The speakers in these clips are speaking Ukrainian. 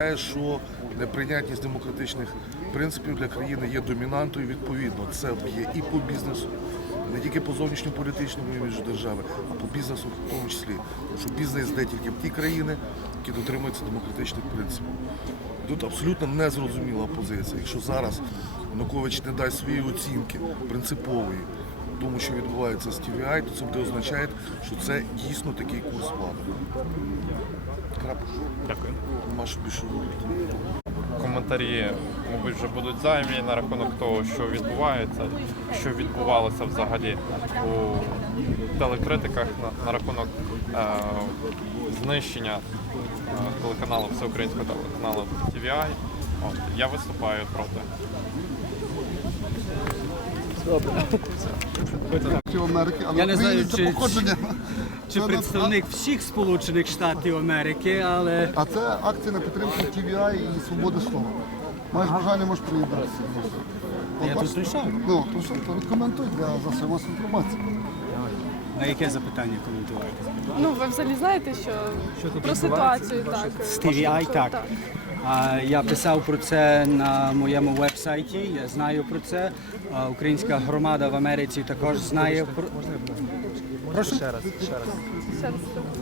Те, що неприйнятність демократичних принципів для країни є домінантою, відповідно, це є і по бізнесу, не тільки по зовнішньополітичному іміджу держави, а по бізнесу в тому числі. Що бізнес йде тільки в ті країни, які дотримуються демократичних принципів. Тут абсолютно незрозуміла позиція. Якщо зараз Янукович не дасть своєї оцінки принципової тому, що відбувається з TVI, то це буде означає, що це дійсно такий курс влади. Крапка. Дякую. Нема що більше говорити. Коментарі, мабуть, вже будуть зайві на рахунок того, що відбувається, що відбувалося взагалі у телекритиках на, на рахунок е, знищення е, телеканалу всеукраїнського телеканалу TVI. От, я виступаю проти. Штатів Америки, але Я не знаю, чи- походження. Чи представник всіх Сполучених Штатів Америки, але А це акція на підтримку TVI і свободи слова. Маєш бажання, можеш приєднатися. я тут прийшов. Ну, то що, то відкоментуй для засобів інформації. На яке запитання коментувати? Ну, ви взагалі знаєте, що, про ситуацію так. З TVI, так. А, я писав про це на моєму веб-сайті, я знаю про це. Українська громада в Америці також знає про. Прошу? Ще раз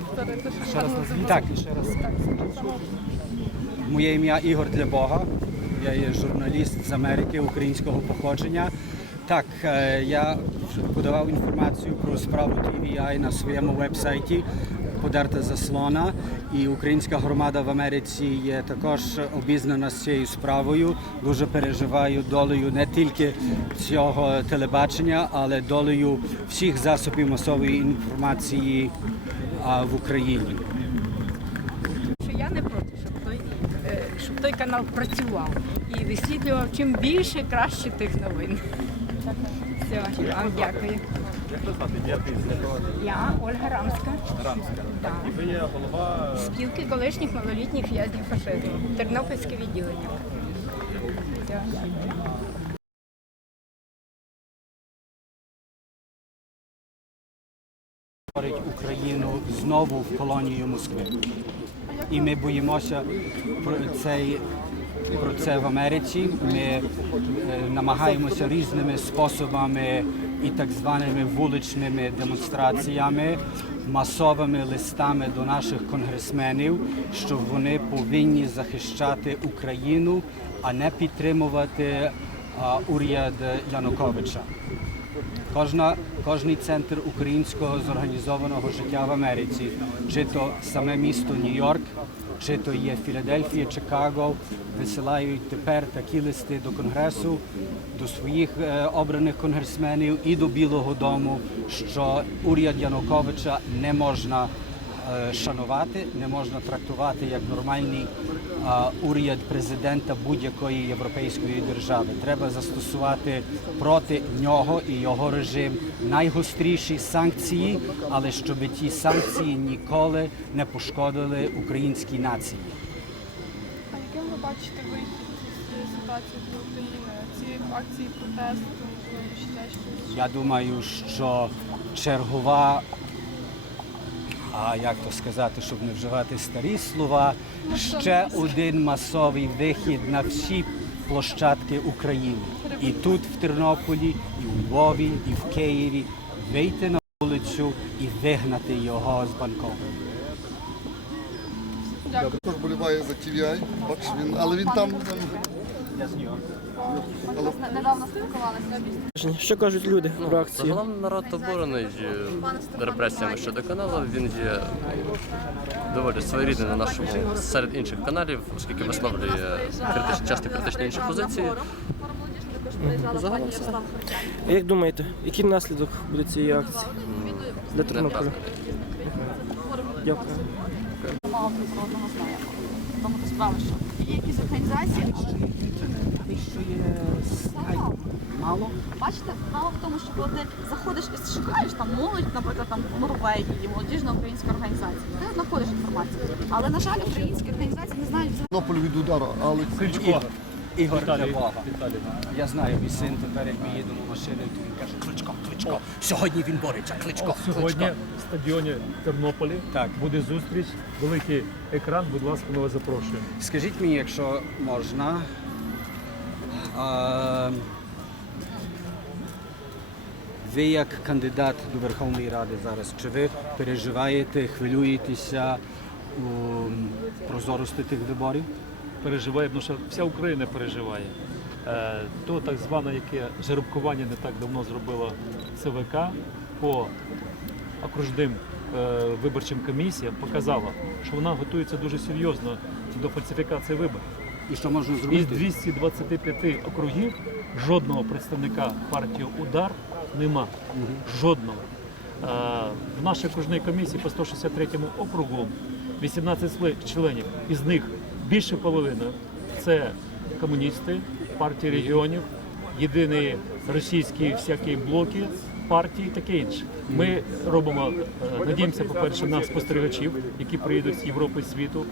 повторити, що гарно Так, Моє ім'я Ігор для Бога. Я є журналіст з Америки українського походження. Так, е, я подавав інформацію про справу TVI на своєму веб-сайті Подерта заслона. І українська громада в Америці є також обізнана з цією справою. Дуже переживаю долею не тільки цього телебачення, але долею всіх засобів масової інформації в Україні. що я не проти, щоб той, е, щоб той канал працював і висвітлював чим більше, краще тих новин. Все, вам дякую. Я Ольга Рамська. Рамська. Так. Ви є голова Спілки колишніх малолітніх в'язнів фашизму. Тернопільське відділення. Перетворить Україну знову в колонію Москви. І ми боїмося про цей про це в Америці. Ми е, намагаємося різними способами і так званими вуличними демонстраціями, масовими листами до наших конгресменів, що вони повинні захищати Україну, а не підтримувати уряд Януковича. Кожна, кожний центр українського зорганізованого життя в Америці, чи то саме місто Нью-Йорк, чи то є Філадельфія, Чикаго, висилають тепер такі листи до Конгресу, до своїх е, обраних конгресменів і до Білого Дому, що уряд Януковича не можна шанувати, не можна трактувати як нормальний уряд президента будь-якої європейської держави. Треба застосувати проти нього і його режим найгостріші санкції, але щоб ті санкції ніколи не пошкодили українській нації. А яким ви бачите вихід з ситуації для України? Ці акції протесту, можливо, ще щось? Я думаю, що чергова, а як то сказати, щоб не вживати старі слова, ще один масовий вихід на всі площадки України. І тут, в Тернополі, і у Львові, і в Києві вийти на вулицю і вигнати його з Банкова. Також боліває за TVI, бачиш, він, але він там. Що кажуть люди про акцію? Загалом народ обурений репресіями щодо каналу. Він є доволі своєрідний на нашому серед інших каналів, оскільки висловлює критичні, часто критичні інші позиції. Загалом все. А Як думаєте, який наслідок буде цієї акції для Тернополя? Неправда. Мало прикладного знає. Тому то справа, що є якісь організації. Що є мало? Бачите, справа в тому, що коли ти заходиш і шукаєш там молодь, наприклад, там в Норвегії, молодіжна українська організація, ти знаходиш інформацію. Але на жаль, українські організації не знають взагалі. Тернополь від удару, але І, Ігор Бога. Я знаю, мій син тепер, як ми їдемо машиною, то він каже, кличко, кличко. Сьогодні він бореться, кличко, Сьогодні кличко. в стадіоні в Тернополі Так. буде зустріч, великий екран, будь ласка, ми вас запрошуємо. Скажіть мені, якщо можна. А, ви як кандидат до Верховної Ради зараз, чи ви переживаєте, хвилюєтеся у прозорості тих виборів? Переживає, тому що вся Україна переживає. Е, То так зване яке жеребкування не так давно зробила ЦВК по окружним е, виборчим комісіям, показала, що вона готується дуже серйозно до фальсифікації виборів. І що можна Із 225 округів жодного представника партії Удар нема. Жодного. Е, В нашій окружній комісії по 163 округу 18 членів, із них більше половини це комуністи, партії регіонів, єдині російські всякі блоки партії, таке інше. Ми робимо, е, надіємося, по-перше, на спостерігачів, які приїдуть з Європи і світу.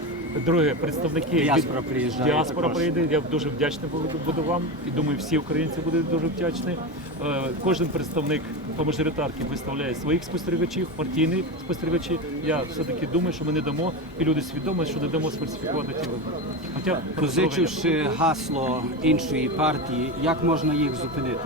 Друге, представники Діаспора приїжджає Діаспора приїде. Я дуже вдячний буду, вам і думаю, всі українці будуть дуже вдячні. Е, Кожен представник по мажоритарки виставляє своїх спостерігачів, партійні спостерігачі. Я все-таки думаю, що ми не дамо, і люди свідомі, що не дамо сфальсифікувати ті вибори. Хоча Позичивши гасло іншої партії, як можна їх зупинити?